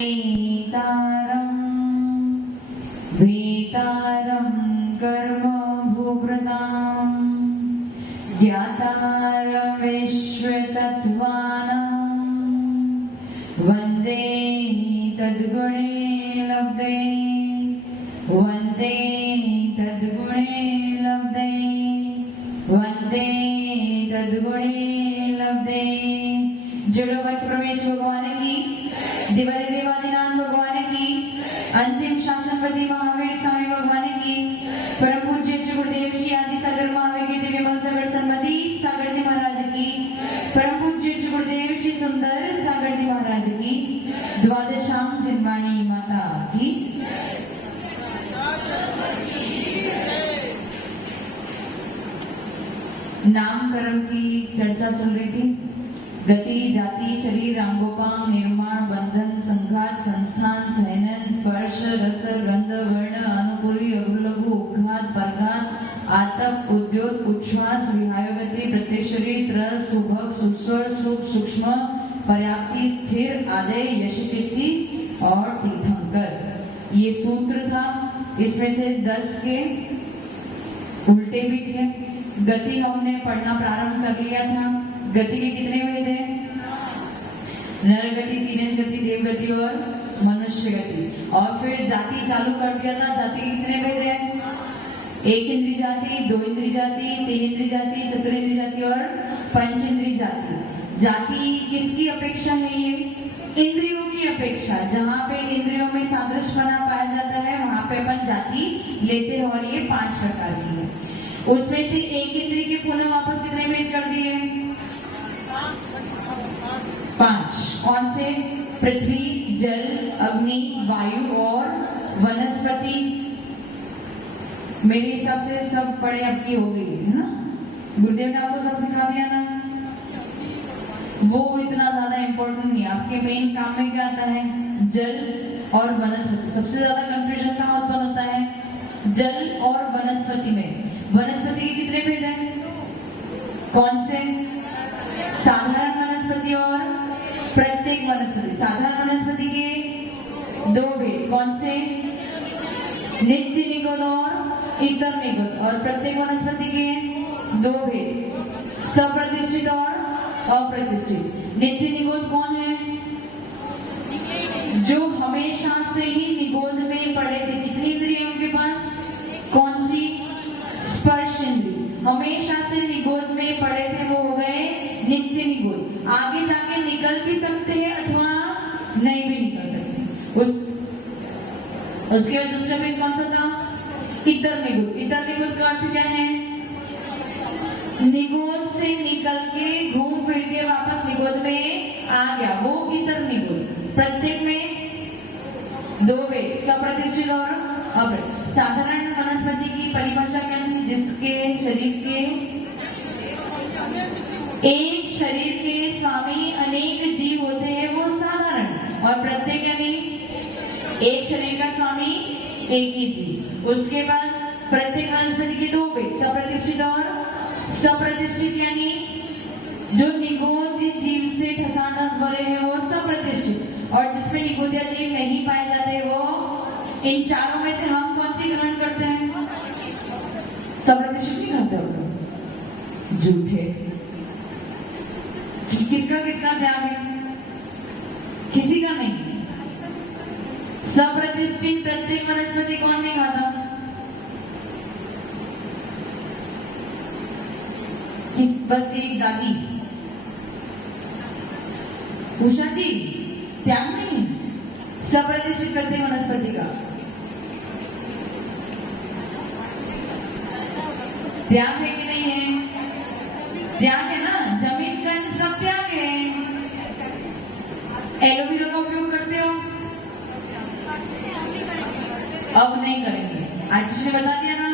वेतारं वेतारं कर्म भूभृतां ज्ञातारविश्वतत्त्वानां वन्दे तद्गुणे लब्धे वन्दे तद्गुणे लब्धे वन्दे तद्गुणे लब्धे। जड़ो वच प्रवेश भगवान की दिवाली देवादिनाथ भगवान की अंतिम शासनपति महावीर स्वामी भगवान की परम पूज्य गुरुदेव श्री आदि सागर महावीर के दिव्यमल सागर संबंधी सागर जी महाराज की परम पूज्य गुरुदेव श्री सुंदर सागर जी महाराज की द्वादशाम जिनवाणी माता की नामकरण की चर्चा चल रही थी। गति जाति शरीर अंगोपांग निर्माण बंधन संघात संस्थान सहनन स्पर्श रस गंध वर्ण अनुकूली अग्रलघु उद्घात परघात आतप उद्योग उच्छ्वास विहायोगति प्रत्यक्षरी त्रस सुभग सुस्वर सुख सूक्ष्म पर्याप्ति स्थिर आदय यशकीर्ति और तीर्थंकर ये सूत्र था। इसमें से 10 के उल्टे भी थे। गति हमने पढ़ना प्रारंभ कर लिया था। गति के कितने भेद हैं? नर गति, तीनश गति, देव गति और मनुष्य गति। और फिर जाति चालू कर दिया था। जाति के कितने भेद हैं? 1 इंद्रिय जाति, 2 इंद्रिय जाति, 3 इंद्रिय जाति, चतुरिंद्रिय जाति और पंच इंद्रिय जाति। जाति किसकी अपेक्षा है? ये इंद्रियों की अपेक्षा। जहाँ पे इंद्रियों में सादृश्यपना पाया जाता है वहां पे अपन जाति लेते हैं और ये 5 प्रकार की है। उसमें से 1 इंद्रिय के पुनः वापस कितने भेद कर दिए? 5। कौन से? पृथ्वी, जल, अग्नि, वायु और वनस्पति। मेरे हिसाब से सब पढ़े आपकी हो गई है ना। गुरुदेव ने आपको सब सिखा दिया ना। वो इतना ज्यादा इंपॉर्टेंट नहीं। आपके मेन काम में क्या आता है? जल और वनस्पति। सबसे ज्यादा कंफ्यूजन कहाँ उत्पन्न होता है? जल और वनस्पति में। वनस्पति के कितने भेद हैं? कौन से? साधारण वनस्पति और प्रत्येक वनस्पति। साधारण वनस्पति के 2 भेद। कौन से? नित्य निगोद और इतर निगोद। और प्रत्येक वनस्पति के 2 भेद, सप्रतिष्ठित और अप्रतिष्ठित। नित्य निगोद कौन है? जो हमेशा से ही निगोद में पड़े थे। कितनी इंद्रिय उनके पास? कौन सी? स्पर्श इंद्रिय। हमेशा से निगोद में पड़े थे, वो हो गए नित्य निगोद। आगे जाके निकल भी सकते हैं अथवा नहीं भी निकल सकते। उसके बाद दूसरा भेद कौन सा था? इतर निगोद। इतर निगोद का अर्थ क्या है? निगोद से निकल के घूम फिर के वापस निगोद में आ गया, वो इतर निगोद। प्रत्येक में 2 भेद, सप्रतिष्ठित और अप्रतिष्ठित। साधारण वनस्पति की परिभाषा क्या है? जिसके शरीर के एक शरीर के स्वामी अनेक जीव होते हैं, वो साधारण। और प्रत्येक यानी एक शरीर का स्वामी एक ही जीव। उसके बाद प्रत्येक वनस्पति के 2 भेद, सप्रतिष्ठित और सप्रतिष्ठित। यानी जो निगोद जीव से ठसाठस भरे हैं वो सप्रतिष्ठित, और जिसमें निगोदिया जीव नहीं पाए जाते वो। इन चारों में से हम कौन सी ग्रहण करते हैं? सप्रतिष्ठित नहीं करते हो? झूठे। किसका किसका ध्यान है? किसी का नहीं। सप्रतिष्ठित प्रत्येक वनस्पति कौन नहीं खाता? बस एक दादी उषा जी। त्याग नहीं। सप्रतिष्ठित प्रत्येक वनस्पति का त्याग है कि नहीं है? त्याग है ना। जमीन कन सब त्याग है। एलोवेरा का उपयोग करते हो? अब नहीं करेंगे। आज ने बता दिया ना।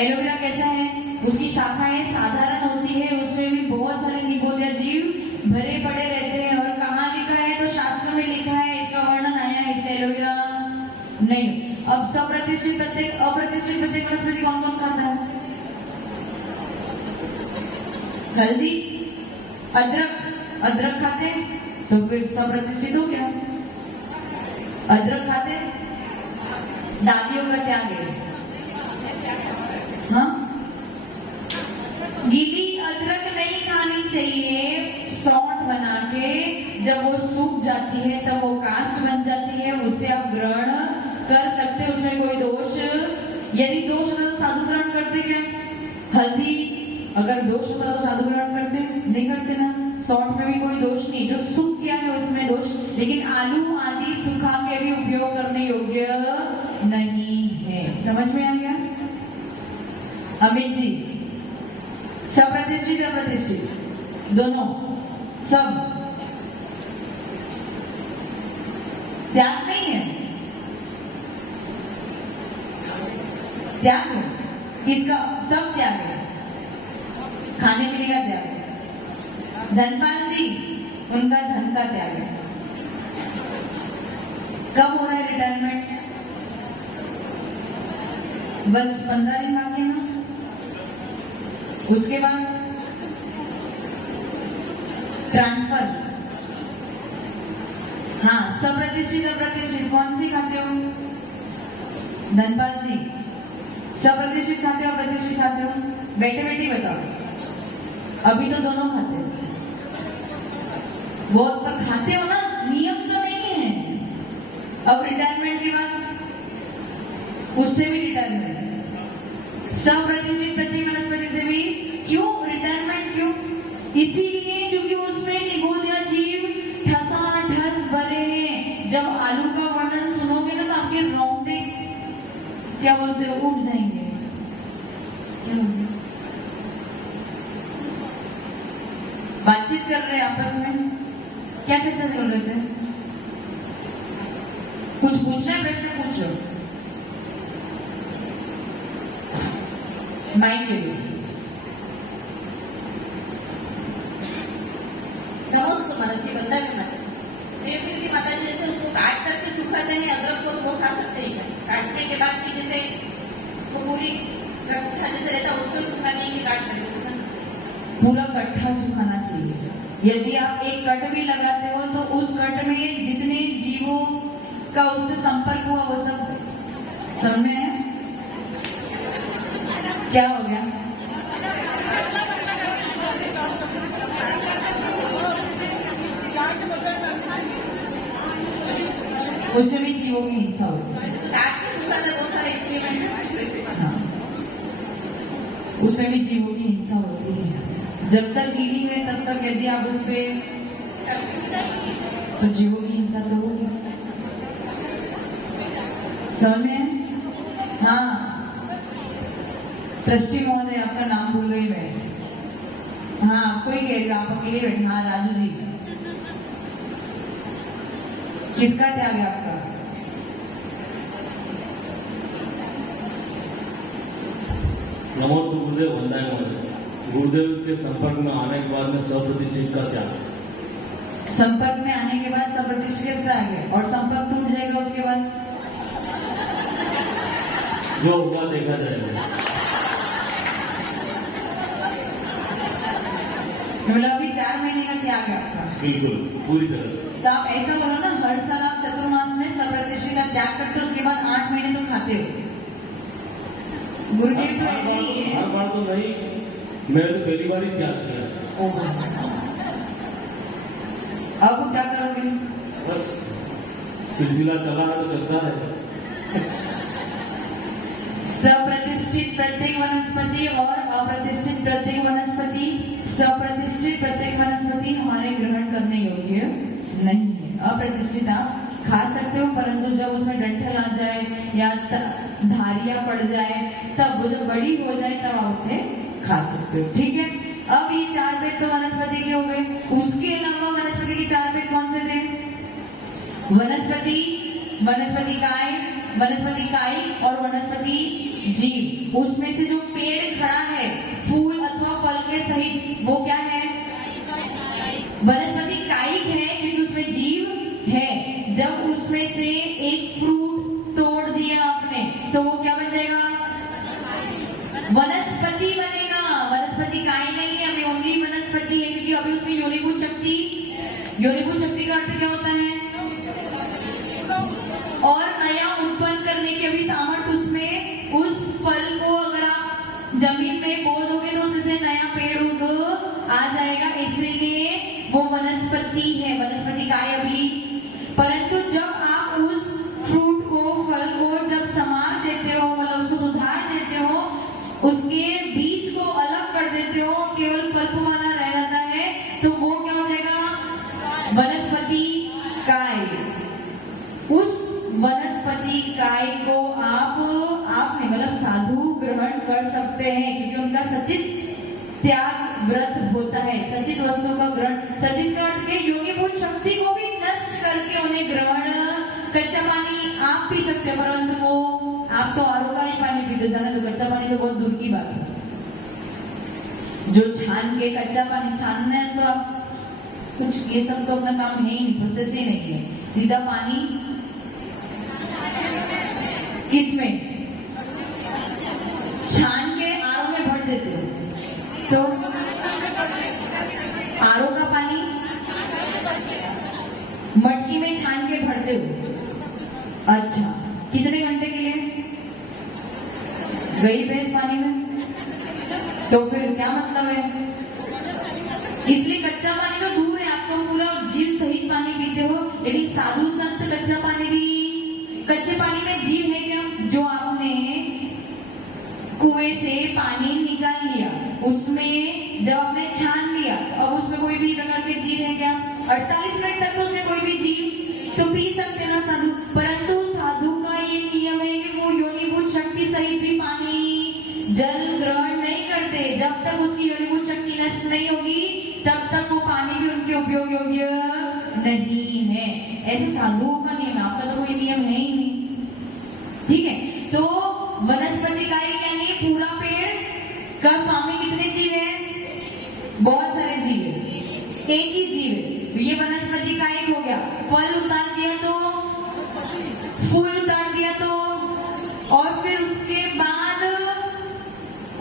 एलोवेरा कैसा है? उसकी शाखाएं साधारण होती है, उसमें भी बहुत सारे निगोदिया जीव भरे पड़े रहते हैं। और कहाँ लिखा है? तो शास्त्र में लिखा है, इसका वर्णन आया है। इसका एलोवेरा नहीं। अब सप्रतिष्ठित प्रत्येक अप्रतिष्ठित प्रत्येक वनस्पति कौन कौन खाता है? हल्दी, अदरक। अदरक खाते हैं तो फिर सप्रतिष्ठित हो गया। अदरक खाते हैं? डालियों का त्याग है। हाँ, गीली अदरक नहीं खानी चाहिए। सौंठ बना के जब वो सूख जाती है तब वो कास्ट बन जाती है, उसे आप ग्रहण कर सकते हैं, उसमें कोई दोष, यदि दोष होता तो साधु ग्रहण करते क्या? हल्दी अगर दोष होता तो साधु ग्रहण करते? नहीं करते ना। सौंठ में भी कोई दोष नहीं, जो सूख गया है उसमें दोष, लेकिन आलू आदि सुखा के भी उपयोग करने योग्य नहीं है। समझ में आ गया? अमित जी, सप्रतिष्ठित अप्रतिष्ठित दोनों, सब त्याग नहीं है, त्याग है किसका? सब त्याग है, खाने पीने का त्याग है। धनपाल जी, उनका धन का त्याग है। कब हो रहा है रिटायरमेंट? बस 15 दिन बाकी है ना, उसके बाद ट्रांसफर। हाँ, सप्रतिष्ठित अप्रतिष्ठित कौन सी खाते हो? धनपाल जी, सप्रतिष्ठित खाते हो अप्रतिष्ठित खाते हो? बैठे बैठे बताओ। अभी तो दोनों खाते हो, बहुत पर खाते हो ना, नियम तो नहीं है। अब रिटायरमेंट के बाद उससे भी रिटायरमेंट, सप्रतिष्ठित प्रत्येक वनस्पति से भी। क्यों रिटायरमेंट? क्यों? इसीलिए क्योंकि उसमें निगोदिया जीव ठसाठस भरे हैं। जब आलू का वर्णन सुनोगे ना तो आपके रोंगटे क्या बोलते हो, उठ जाएंगे। बातचीत कर रहे हैं आपस में, क्या चर्चा चल रहे थे? कुछ पूछना है? प्रश्न पूछ लो, माइक ले लो। नमस्ते माता जी, बंदा भी माता जी, माता जी जैसे उसको काट करके सुखाते हैं अदरक को, वो खा सकते हैं क्या? काटने के बाद भी जैसे वो पूरी गट्ठा जैसे रहता है उसको सुखाने की काट करके सुखा सकते हैं? पूरा गट्ठा सुखाना चाहिए। यदि आप एक कट भी लगाते हो तो उस कट में जितने जीवों का उससे संपर्क हुआ वो सब समझ में है? क्या हो गया? उसमें भी जीवों की हिंसा होती है। काट के सुखाते बहुत सारे एक्सपेरिमेंट। हाँ, उसमें भी जीवों की हिंसा होती है। जब तक गीली है तब तक यदि आप उस पे, तो जीवों की हिंसा तो होगी। समझ में? हाँ, ट्रस्टी महोदय, आपका नाम भूल गई मैं। हाँ, आपको ही कह रही हूँ, आप अकेले बैठे। हाँ, राजू जी, किसका त्याग है आपका? नमस्ते गुरुदेव, वंदना महोदय। गुरुदेव के संपर्क में आने के बाद में सप्रतिष्ठित का त्याग। संपर्क में आने के बाद सप्रतिष्ठित का त्याग है, और संपर्क टूट जाएगा उसके बाद जो होगा देखा जाएगा। मतलब अभी 4 महीने का त्याग है आपका? बिल्कुल, पूरी तरह से। तो आप ऐसा बोलो ना, हर साल आप चतुर्मास में सप्रतिष्ठित का त्याग करते हो, उसके बाद 8 महीने तो खाते हो। गुरुदेव तो ऐसे ही है। हर बार तो नहीं, मैंने तो पहली बार ही त्याग किया। अब क्या करोगे? बस सिलसिला चला है तो चलता है। सप्रतिष्ठित प्रत्येक वनस्पति और अप्रतिष्ठित प्रत्येक वनस्पति, सप्रतिष्ठित प्रत्येक वनस्पति हमारे ग्रहण करने योग्य नहीं है। अप्रतिष्ठित आप खा सकते हो, परंतु जब उसमें डंठल आ जाए या धारियां पड़ जाए, तब वो जब बड़ी हो जाए तब आप उसे खा सकते हो। ठीक है? अब ये 4 भेद तो वनस्पति के हो गए। उसके अलावा वनस्पति के 4 भेद कौन से थे? वनस्पति, वनस्पति काय, वनस्पति काई और वनस्पति जीव। उसमें से जो पेड़ खड़ा है फूल अथवा फल के सहित, वो क्या है? वनस्पति कायिक है, क्योंकि उसमें जीव है। जब उसमें से एक फ्रूट तोड़ दिया आपने तो वो क्या बन जाएगा? वनस्पति बनेगा। वनस्पति काय नहीं है, अभी ओनली वनस्पति है, क्योंकि अभी उसमें योनिभूत शक्ति, योनिभूत शक्ति का अर्थ क्या होता है? उस वनस्पति काय को आपने मतलब साधु ग्रहण कर सकते हैं, क्योंकि उनका सचित त्याग व्रत होता है। सचित वस्तु का ग्रहण, सचित का अर्थ के योगीभूत शक्ति को भी नष्ट करके उन्हें ग्रहण। कच्चा पानी आप पी सकते हैं, परंतु वो आप तो आरो का ही पानी पीते, जाना तो कच्चा पानी तो बहुत दूर की बात है। जो छान के कच्चा पानी छानना है तो आप कुछ, ये सब तो अपना काम है ही नहीं, प्रोसेस ही नहीं है। सीधा पानी किसमें छान के आरो में भर देते हो, तो आरो का पानी मटकी में छान के भरते हो। अच्छा, कितने घंटे के लिए गई भैंस पानी में, तो फिर क्या मतलब है? इसलिए कच्चा पानी तो दूर है, आपको पूरा जीव सहित पानी पीते हो। लेकिन साधु संत कच्चा पानी भी, कच्चे पानी में जीव है क्या? जो आपने कुएं से पानी निकाल लिया, उसमें जब आपने छान लिया, अब उसमें कोई भी प्रकार के जीव है क्या? 48 मिनट तक तो उसमें कोई भी जीव तो पी सकते ना साधु, परंतु साधु का ये नियम है कि वो योनिभूत शक्ति सहित भी पानी जल ग्रहण नहीं करते। जब तक उसकी योनिभूत शक्ति नष्ट नहीं होगी तब तक वो पानी भी उनके उपयोग योग्य नहीं है। ऐसे साधुओं का नियम, आपका तो कोई नियम है ही नहीं। ठीक है, तो वनस्पति काय यानी पूरा पेड़ का स्वामी कितने जीव है? बहुत सारे जीव है, एक ही जीव है। ये वनस्पति काय हो गया। फल उतार दिया तो, फूल उतार दिया तो, और फिर उसके बाद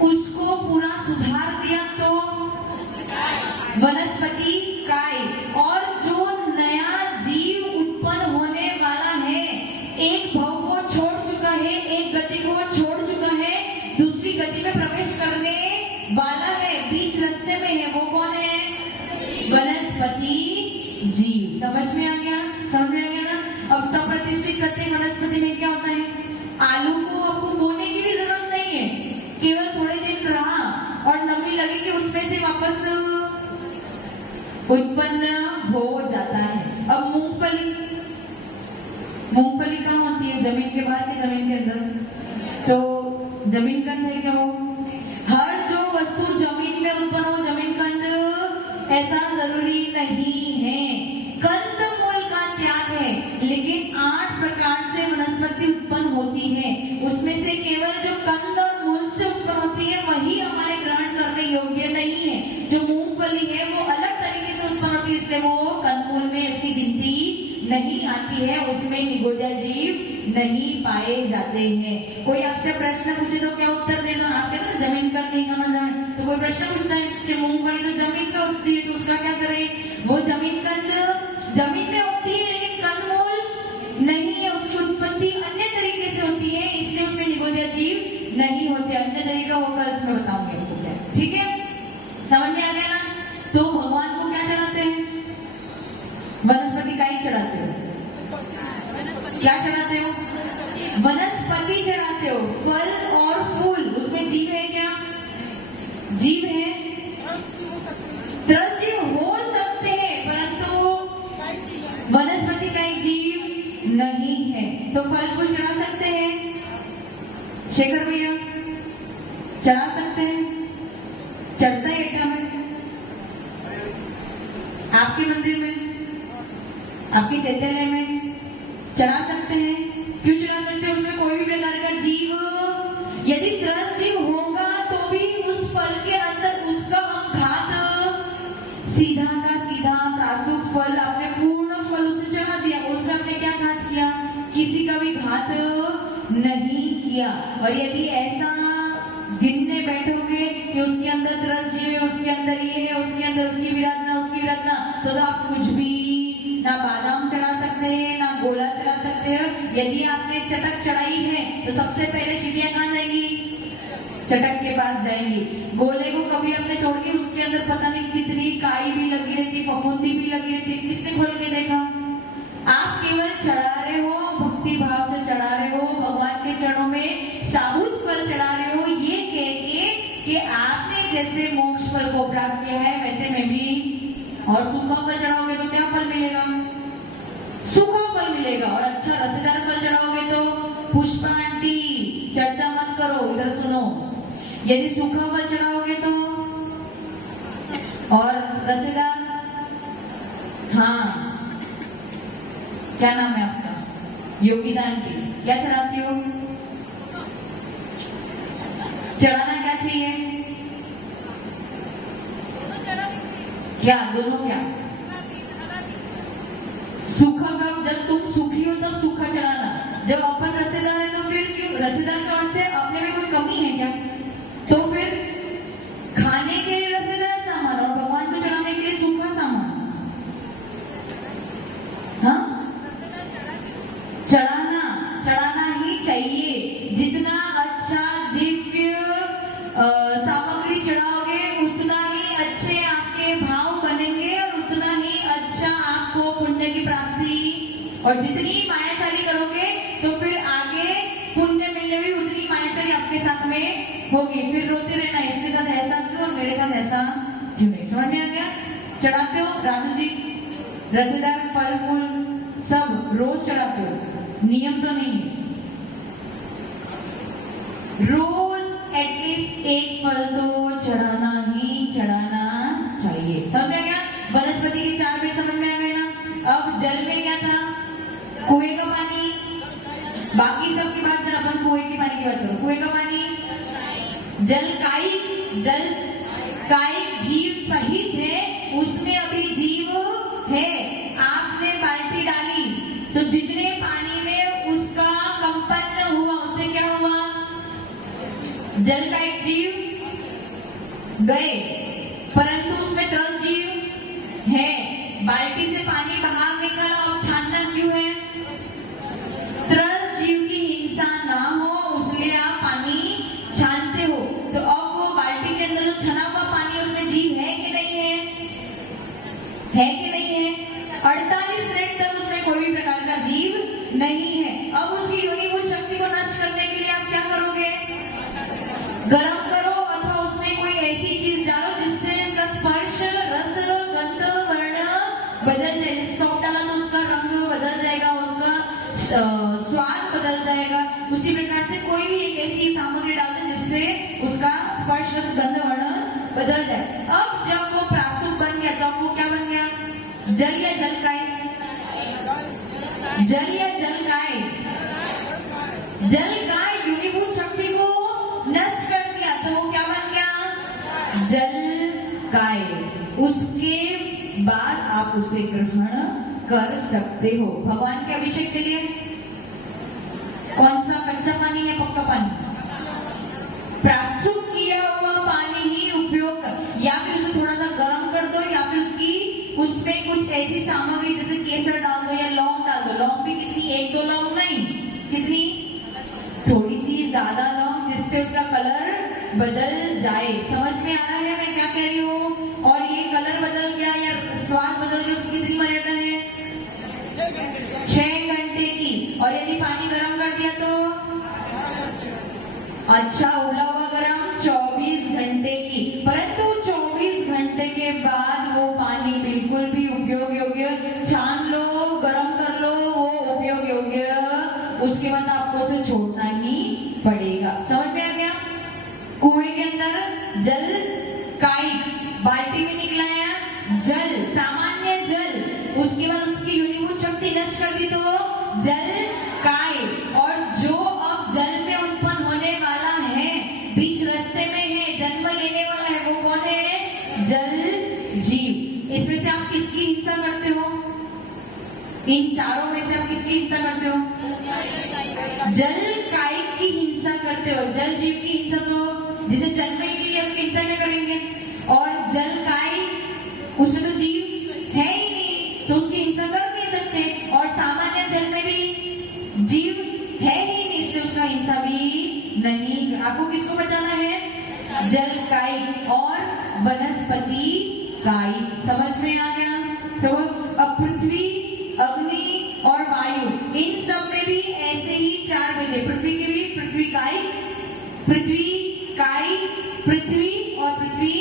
उसको पूरा सुधार दिया तो वनस्पति काय। और जो नया जीव उत्पन्न होने वाला है, एक भव को छोड़ चुका है, एक गति को छोड़ चुका है, दूसरी गति में प्रवेश करने वाला है, बीच रास्ते में है, वो कौन है? वनस्पति जीव। समझ में आ गया? समझ में आ गया ना? अब सप्रतिष्ठित करते हैं वनस्पति में क्या होता है? आलू को आपको बोने की भी जरूरत नहीं है, केवल थोड़े दिन रहा और नमी लगी कि उसमें से वापस उत्पन्न हो जाता है। अब मूंगफली, मूंगफली कहाँ होती है? जमीन के बाहर के जमीन के अंदर? तो जमीन कंद है क्या वो? हर जो वस्तु जमीन में उत्पन्न हो, जमीन कंद ऐसा जरूरी नहीं है। कंद मूल का त्याग है, लेकिन 8 प्रकार से वनस्पति उत्पन्न होती है, उसमें से केवल जो कंद और मूल से उत्पन्न होती है वही हमारे ग्रहण करने योग्य नहीं है। जो मूंगफली है वो अलग तरीके से उत्पन्न होती है, इसलिए वो कंदमूल में उसकी गिनती नहीं आती है, उसमें निगोजा जीव नहीं पाए जाते हैं। कोई आपसे प्रश्न पूछे तो क्या उत्तर देना? आप कहते हैं जमीन का नहीं खाना जाए, तो कोई प्रश्न पूछता है कि मूंगफली तो जमीन में उगती है, तो उसका क्या करें? वो जमीन कंद जमीन में उगती है, लेकिन कंदमूल नहीं है, उसकी उत्पत्ति अन्य तरीके से होती है, इसलिए उसमें निगोजा जीव नहीं होते। अन्य तरीका होगा, उसमें बताऊंगी आपको क्या। ठीक है, समझ में आ गया ना? तो भगवान को क्या चढ़ाते हैं? वनस्पति काय चढ़ाते हो? क्या चढ़ाते हो? वनस्पति चढ़ाते हो। फल और फूल, उसमें जीव है क्या? जीव है, त्रस जीव हो सकते हैं, परंतु वनस्पति का जीव नहीं है। तो फल फूल चढ़ा सकते हैं? शेखर भैया चढ़ा सकते हैं? चढ़ता है एटा में, आपके मंदिर में, आपके चैत्यालय में चढ़ा सकते हैं? क्यों चढ़ा सकते हैं? उसमें कोई भी प्रकार का जीव, यदि त्रस जीव होगा तो भी उस फल के अंदर उसका हम घात, सीधा का सीधा तासुक फल, आपने पूर्ण फल उसे चढ़ा दिया, उसमें आपने क्या घात किया? किसी का भी घात नहीं किया। और यदि ऐसा गिनने बैठोगे कि उसके अंदर त्रस जीव है, उसके अंदर ये है, उसके अंदर उसकी विराधना, उसकी विराधना, तो आप कुछ भी ना बादाम चढ़ा सकते हैं, ना गोला चढ़ा सकते हैं। यदि आपने चटक चढ़ाई है तो सबसे पहले चिड़िया कहाँ जाएंगी? चटक के पास जाएंगी। गोले को कभी आपने तोड़ के उसके अंदर पता नहीं कितनी काई भी लगी रहती, फफूंदी भी लगी रहती, किसने खोल के देखा? आप केवल चढ़ा रहे हो, भक्ति भाव से चढ़ा रहे हो, भगवान के चरणों में साबुत फल चढ़ा रहे हो, ये कह के कि आपने जैसे मोक्ष फल को प्राप्त किया है वैसे मैं भी। और सूखा फल चढ़ाओगे तो क्या फल मिलेगा? सूखा फल मिलेगा। मिलेगा। और अच्छा रसेदार फल चढ़ाओगे तो पुष्पा आंटी चर्चा मत करो, इधर सुनो। यदि सूखा फल चढ़ाओगे तो और रसेदार, हाँ क्या नाम है आपका? योगिता आंटी, क्या चढ़ाती हो? चढ़ाना क्या चाहिए? क्या दोनों? क्या सूखा कब? जब तुम सूखी हो तब सूखा चढ़ाना। जब अपन रसेदार है तो फिर क्यों? रसेदार का अर्थ है अपने में कोई कमी है क्या? तो फिर खाने के लिए रसेदार सामान और भगवान को चढ़ाने के लिए सूखा सामान। हाँ, चढ़ाना ही चाहिए। जितना अच्छा दिव्य सामग्री चढ़ाओगे उतना ही अच्छे आपके भाव बनेंगे और उतना ही अच्छा आपको पुण्य की प्राप्ति। और जितनी मायाचारी करोगे तो फिर आगे पुण्य मिलने भी उतनी मायाचारी आपके साथ में होगी। फिर रोते रहना, इसके साथ ऐसा क्यों और मेरे साथ ऐसा क्यों नहीं। समझ में आ गया? चढ़ाते हो राजू जी रसेदार फल फूल सब रोज चढ़ाते हो? नियम तो नहीं है, रोज एटलीस्ट एक फल तो चढ़ाना ही चढ़ाना चाहिए। समझ में आ गया? वनस्पति के 4 भेद समझ में आ गए ना? अब जल में क्या था? कुएं का पानी। बाकी सब की बात जब अपन कुएं के पानी की बात करो, कुएं का पानी जल कायिक जीव सहित है, उसमें अभी जीव है। आपने बाल्टी डाली तो जितने पानी में उसका कंपन हुआ उससे क्या हुआ? जल का एक जीव गए, परंतु उसमें 10 जीव है। बाल्टी से पानी बाहर निकला, अब छानना क्यों है? 10 जीव की हिंसा ना हो उसलिए आप पानी छानते हो। तो अब वो बाल्टी के अंदर जो छना हुआ पानी उसमें जीव है कि नहीं है? है कि नहीं है? 48 मिनट तक उसमें कोई भी प्रकार का जीव नहीं है। अब उसकी यूनिभूत शक्ति को नष्ट करने के लिए आप क्या करोगे? गरम करो अथवा उसमें कोई ऐसी चीज डालो जिससे उसका स्पर्श, रस, गंध, वर्ण बदल जाए। सौंफ डाला तो उसका रंग बदल जाएगा, उसका स्वाद बदल जाएगा। उसी प्रकार से कोई भी एक ऐसी सामग्री डाल दो जिससे उसका स्पर्श, रस, गंध, वर्ण बदल जाए। अब जब वो प्रासुप बन गया तो वो क्या बन गया? जल या जलकाय? जल या जलकाय? जलकाय यूनिभूत शक्ति को नष्ट कर दिया तो वो क्या बन गया? जलकाय। उसके बाद आप उसे ग्रहण कर सकते हो। भगवान के अभिषेक के लिए कौन सा? कच्चा पानी या पक्का पानी? प्रासुप किया हुआ पानी ही उपयोग कर, या फिर उसे थोड़ा सा गर्म कर दो, या फिर उसमें कुछ ऐसी सामग्री जैसे केसर डाल दो या लौंग डाल दो। लौंग भी कितनी? 1-2 लौंग नहीं, कितनी? थोड़ी सी ज्यादा लौंग, जिससे उसका कलर बदल जाए। समझ में आ रहा है मैं क्या कह रही हूँ? और ये कलर बदल गया या स्वाद बदल गया, उसकी कितनी मर्यादा है? 6 घंटे की। और यदि पानी गर्म कर दिया तो अच्छा उबला हुआ गर्म 24 घंटे की। परंतु 24 घंटे के बाद वो पानी बिल्कुल भी उपयोग योग्य, छान लो, गर्म कर लो, वो उपयोग योग्य, उसके बाद आपको उसे छोड़ना ही पड़ेगा। समझ में आ गया? कुएं के अंदर जल कायिक, बाल्टी में निकलाया जल, सामान्य जल, उसके बाद उसकी यूनिभूत शक्ति नष्ट कर दी तो जल काय। और जो अब जल में उत्पन्न होने वाला है, बीच रास्ते में है, जन्म लेने वाला है, वो कौन है? जल जीव। इसमें से आप किसकी हिंसा करते हो? इन चारों में से आप किसकी हिंसा करते हो? जल कायिक की हिंसा करते हो। जल जीव की हिंसा तो जिसे जन्म ही नहीं है उसकी हिंसा क्या करेंगे? और जल कायिक, उसमें तो जीव है ही नहीं तो उसकी हिंसा कर नहीं सकते। और सामान्य जल में भी जीव है ही नहीं, इसलिए उसका हिंसा भी नहीं। आपको किसको बचाना है? जल कायिक और वनस्पति कायिक। समझ में आ गया? सब। अब पृथ्वी, अग्नि और वायु, इन सब में भी ऐसे ही 4 भेद है। पृथ्वी के भी पृथ्वी कायिक, पृथ्वी और पृथ्वी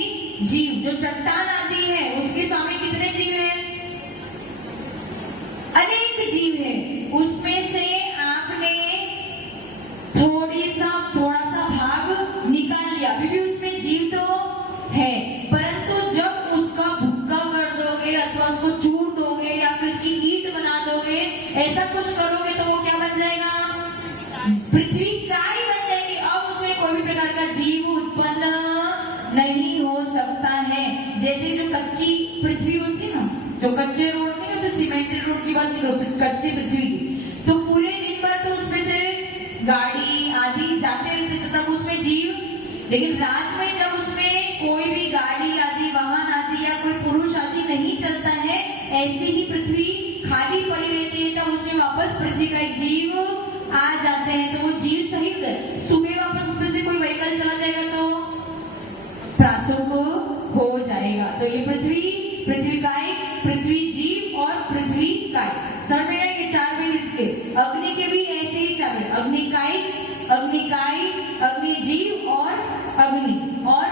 जीव। जो चट्टान आदि है उसके स्वामी कितने जीव हैं? अनेक जीव हैं। पृथ्वी काय बन जाएगी, अब उसमें कोई भी प्रकार का जीव उत्पन्न नहीं हो सकता है। जैसे जो कच्ची पृथ्वी होती है ना, जो कच्चे रोड नहीं होते, सीमेंटेड रोड की बात नहीं करो, कच्ची पृथ्वी की, तो पूरे दिन भर तो उसमें से गाड़ी आदि जाते रहते थे, तब उसमें जीव। लेकिन रात में जब उसमें कोई भी गाड़ी आदि, वाहन आदि या कोई पुरुष आदि नहीं चलता है, ऐसी ही पृथ्वी खाली पड़ी रहती है, तब उसमें वापस पृथ्वी का एक जीव आ जाते हैं। तो वो जीव सही है, सुबह वापस उसमें से कोई व्हीकल चला जाएगा तो प्रासुप हो जाएगा। तो ये पृथ्वी काय, पृथ्वी जीव और पृथ्वी काय, समझ में आया? ये चार भेद इसके। अग्नि के भी ऐसे ही चार भेद, अग्नि काय, अग्नि जीव और अग्नि। और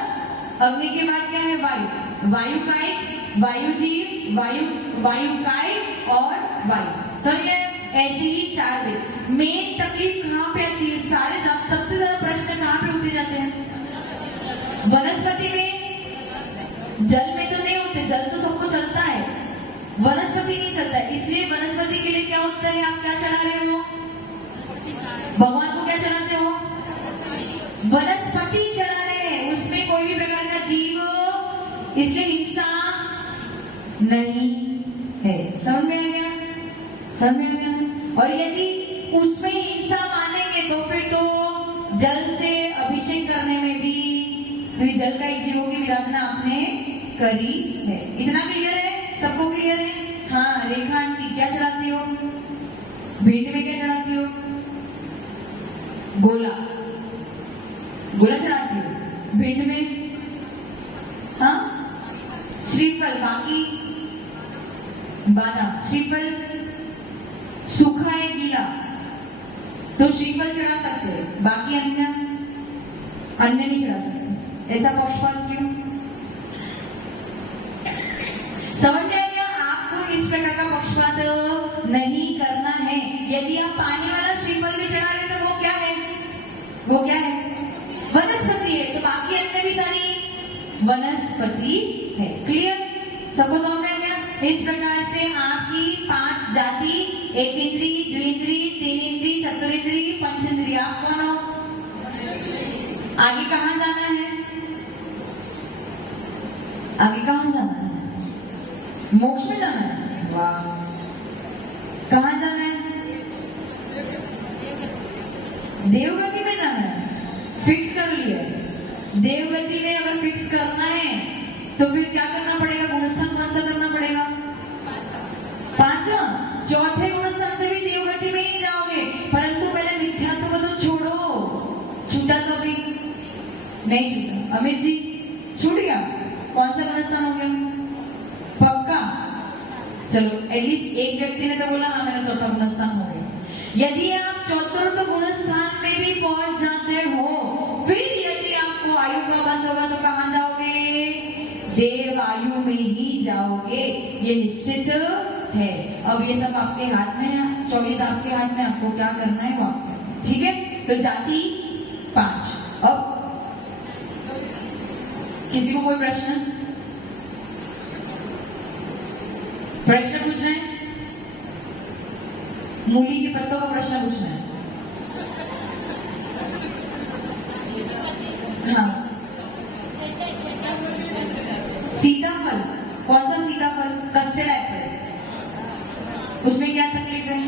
अग्नि के बाद क्या है? वायु, वायु काय, वायु जीव, वायु काय और वायु। समझ में? ऐसे ही चार भेद। मेन तकलीफ कहाँ पे आती है? सारे सबसे ज्यादा प्रश्न कहाँ पे उठे जाते हैं? वनस्पति में। जल में तो नहीं होते, जल तो सबको चलता है, वनस्पति नहीं चलता है। इसलिए वनस्पति के लिए क्या होता है? आप क्या चढ़ा रहे हो? भगवान को क्या चढ़ाते हो? वनस्पति चढ़ा रहे हैं, उसमें कोई भी प्रकार का जीव, इसलिए हिंसा नहीं है। समझ में आ गया? समझ में आ गया? और यदि उसमें हिंसा मानेंगे तो फिर तो जल से अभिषेक करने में भी फिर जल का एक जीवों की विराधना आपने करी है। इतना क्लियर है? सबको क्लियर है? हाँ, रेखा आंटी क्या चढ़ाती हो? भेंट में क्या चढ़ाती हो? गोला, गोला चढ़ाती हो। भेंट में हाँ श्रीफल, बाकी बादाम। श्रीफल सूखा है, गीला, तो श्रीफल चढ़ा सकते हो, बाकी अन्य नहीं चढ़ा सकते। ऐसा पक्षपात क्यों? समझ में आएगा? आपको इस प्रकार का पक्षपात नहीं करना है। यदि आप पानी वाला श्रीफल भी चढ़ा रहे तो वो क्या है? वो क्या है? वनस्पति है, तो बाकी अन्य भी सारी वनस्पति है। क्लियर? सबको समझ में आ गया? इस प्रकार से आपकी 5 जाति, एक इंद्री, द्विंद्री, 3 इंद्री, चतुरिंद्री, पंचेंद्री, आप कौन हो? आगे कहां जाना है? आगे कहां जाना है? मोक्ष में जाना है। वाह, कहां जाना है? देवगति में जाना है। फिक्स कर लिया। देवगति में अगर फिक्स करना है तो फिर क्या करना पड़ेगा? गुणस्थान कौन सा करना पड़ेगा? 5वां। चौथे गुणस्थान से भी देवगति में ही जाओगे, परंतु पहले मिथ्यात्व को तो छोड़ो। छूटा तो अभी नहीं छूटा। अमित जी छूट गया? कौन सा गुणस्थान हो गया? पक्का? चलो, एटलीस्ट एक व्यक्ति ने तो बोला हाँ मेरा चौथा गुणस्थान हो गया। यदि आप चतुर्थ गुणस्थान में भी पहुंच जाते हो, फिर यदि आपको आयु का बंध होगा तो कहां जाओगे? देव आयु में ही जाओगे, ये निश्चित है। अब ये सब आपके हाथ में है, 24 आपके हाथ में, आपको क्या करना है वो आपको। ठीक है? तो जाति 5। अब किसी को कोई प्रश्न पूछना है? मूली के पत्तों का प्रश्न पूछना है? हाँ। सीताफल, कौन सा सीताफल? कस्टर्ड एप्पल, उसमें क्या तकलीफ है?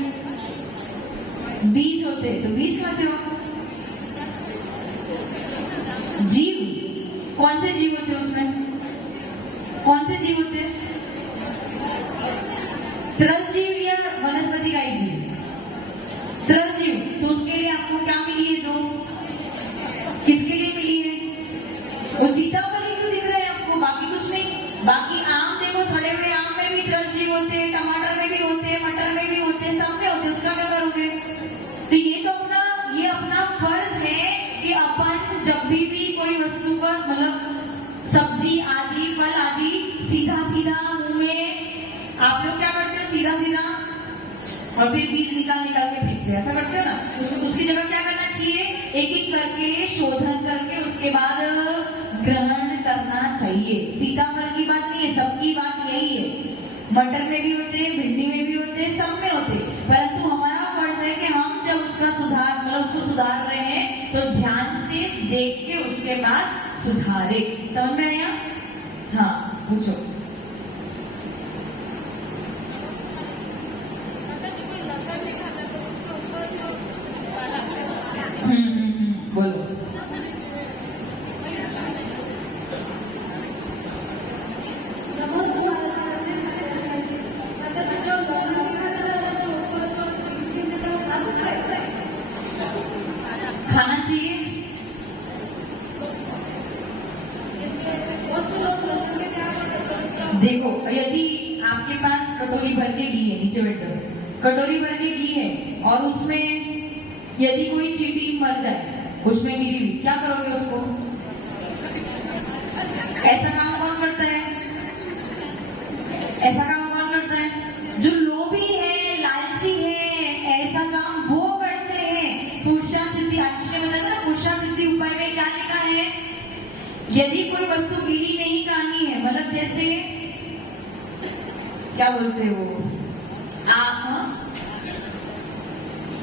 बीज होते हैं, तो बीज खाते हो। जीव, कौन से जीव होते हैं उसमें? कौन से जीव होते हैं? त्रस जीव या वनस्पति का एक जीव? त्रस जीव। तो उसके लिए आपको क्या मिली है? 2 किसके लिए मिली है? वो सीताफल ही क्यों दिख रहा है आपको? बाकी कुछ नहीं। बाकी आम देखो, सड़े हुए आम में भी त्रस जीव होते हैं, टमाटर में भी होते हैं, मटर में भी होते हैं, सब में होते हैं। उसका क्या करोगे? तो ये अपना फर्ज है कि अपन जब भी कोई वस्तु का मतलब सब्जी आदि, फल आदि सीधा सीधा मुंह में आप लोग क्या करते हो? सीधा सीधा, और फिर बीज निकाल के फेंकते हो, ऐसा करते हो ना? तो उसकी जगह क्या करना चाहिए? एक एक करके शोधन करके उसके बाद ग्रहण करना चाहिए। सीताफल की बात नहीं है, सबकी बात यही है। मटर में भी होते हैं, भिंडी में भी होते हैं, सब में होते हैं, परंतु हमारा फर्ज है कि हम जब उसका सुधार मतलब उसको सुधार रहे हैं तो ध्यान से देख के उसके बाद सुधारे। समझ में आया? हाँ पूछो। बोलो। खाना चाहिए? देखो यदि आपके पास कटोरी भर के घी है, नीचे बैठो, कटोरी भर के घी है और उसमें यदि कोई चींटी मर जाए उसमें गिरी हुई, क्या करोगे उसको? ऐसा काम कौन करता है? ऐसा काम कौन करता है? जो लोभी है, लालची है, ऐसा काम वो करते हैं। पुरुषा सिद्धि, अच्छे मतलब ना, पुरुषा सिद्धि उपाय में क्या लिखा है? यदि कोई वस्तु गीली नहीं खानी है, मतलब जैसे क्या बोलते हो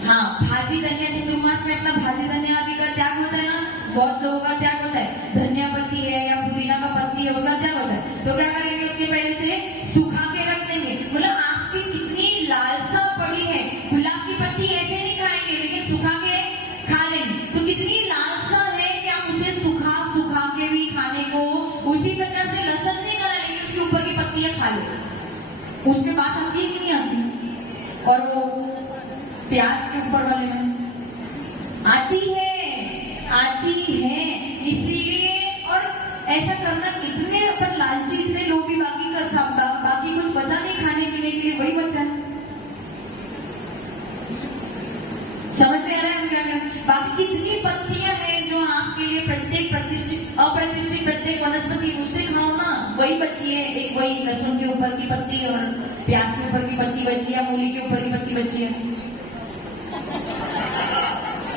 हाँ भाजी धनिया चतुर्मास में अपना भाजी धनिया आदि का त्याग होता है ना, बहुत लोगों का त्याग होता है। धनिया पत्ती है या पुदीना का पत्ती है उसका त्याग होता है, तो क्या करेंगे? उसके पहले से सुखा के रख देंगे। मतलब आपकी कितनी लालसा पड़ी है, गुलाब की पत्ती ऐसे नहीं खाएंगे लेकिन सुखा के खा लेंगे, तो कितनी लालसा है कि आप उसे सुखा सुखा के भी खाने को। उसी प्रकार से लहसुन नहीं खाना लेकिन उसके ऊपर की पत्तियां खा ले, उसमें बात आती है कि नहीं आती? और वो प्याज के ऊपर वाले में आती है। इसीलिए और ऐसा करना, इतने अपन लालची, इतने लोभी, बाकी का सब बाकी कुछ बचा नहीं खाने पीने के लिए, वही बचा। समझ में आ रहा है हम क्या करें? बाकी कितनी पत्तियां हैं जो आपके लिए प्रत्येक प्रतिष्ठित अप्रतिष्ठित प्रत्येक वनस्पति उसे खाओ ना, वही बची है। एक वही लहसुन के ऊपर की पत्ती और प्याज के ऊपर की पत्ती बची है, मूली के ऊपर की पत्ती बची है।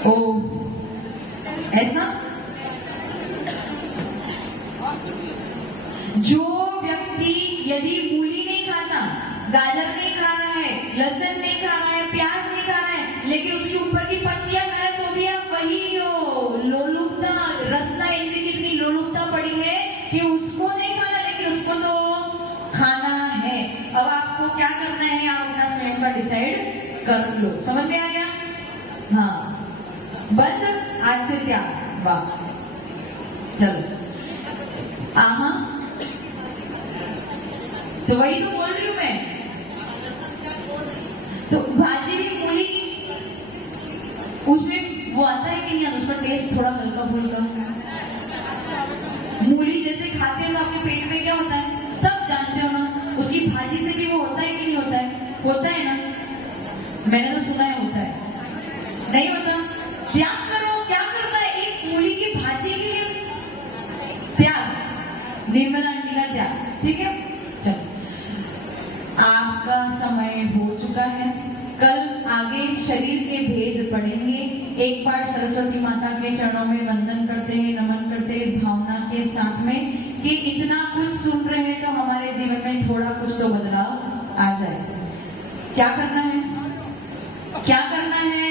ओ ऐसा जो व्यक्ति यदि मूली नहीं खाता, गाजर नहीं खा रहा है, लहसुन नहीं खा रहा है, प्याज नहीं खा रहा है, लेकिन उसके ऊपर की पत्तियां खा रहे, तो भी आप वही हो। लोलुपता, रसना इंद्रिय कितनी लोलुपता पड़ी है कि उसको नहीं खाना लेकिन उसको तो खाना है। अब आपको क्या करना है, आप अपना स्वयं का डिसाइड कर लो। समझ में आ गया? हाँ बंद, आज से क्या? वाह, चलो। आहा, तो वही तो बोल रही हूं मैं। तो भाजी भी मूली उसमें वो आता है कि नहीं, उसका टेस्ट थोड़ा हल्का फुल्का। मूली जैसे खाते हो आपके पेट में क्या होता है, सब जानते हो ना। उसकी भाजी से भी वो होता है कि नहीं होता है? होता है ना, मैंने तो सुना है होता है। नहीं होता? त्याग करो, क्या करना है? एक मूली की भाजी के लिए त्याग, निर्मला आंटी का त्याग, ठीक है? चलो, आपका समय हो चुका है। कल आगे शरीर के भेद पढ़ेंगे। एक बार सरस्वती माता के चरणों में वंदन करते हैं, नमन करते हैं इस भावना के साथ में कि इतना कुछ सुन रहे हैं तो हमारे जीवन में थोड़ा कुछ तो बदलाव आ जाए। क्या करना है? क्या करना है?